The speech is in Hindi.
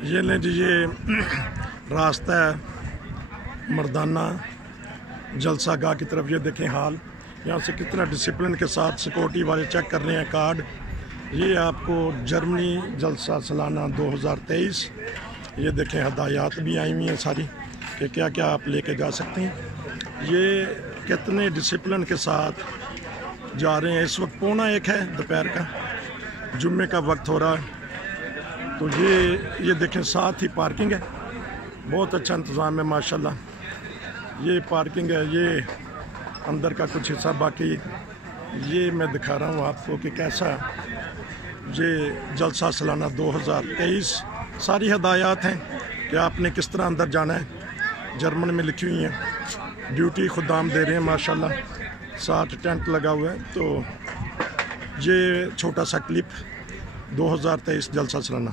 ये लें जी, ये रास्ता है मर्दाना जलसा गाह की तरफ। ये देखें हाल, यहाँ से कितना डिसिप्लिन के साथ सिक्योरिटी वाले चेक कर रहे हैं कार्ड। ये आपको जर्मनी जलसा सालाना 2023। ये देखें हदायत भी आई हुई हैं सारी कि क्या क्या आप लेके जा सकते हैं। ये कितने डिसिप्लिन के साथ जा रहे हैं। इस वक्त 1:45 है दोपहर का, जुम्मे का वक्त हो रहा है। तो ये देखें, साथ ही पार्किंग है, बहुत अच्छा इंतज़ाम है माशाल्लाह। ये पार्किंग है, ये अंदर का कुछ हिस्सा, बाकी ये मैं दिखा रहा हूँ आपको कि कैसा ये जलसा सालाना 2023। सारी हदायत हैं कि आपने किस तरह अंदर जाना है, जर्मन में लिखी हुई हैं। ड्यूटी खुदाम दे रहे हैं माशाल्लाह, साथ टेंट लगा हुआ है। तो ये छोटा सा क्लिप 2023 जलसा सालाना।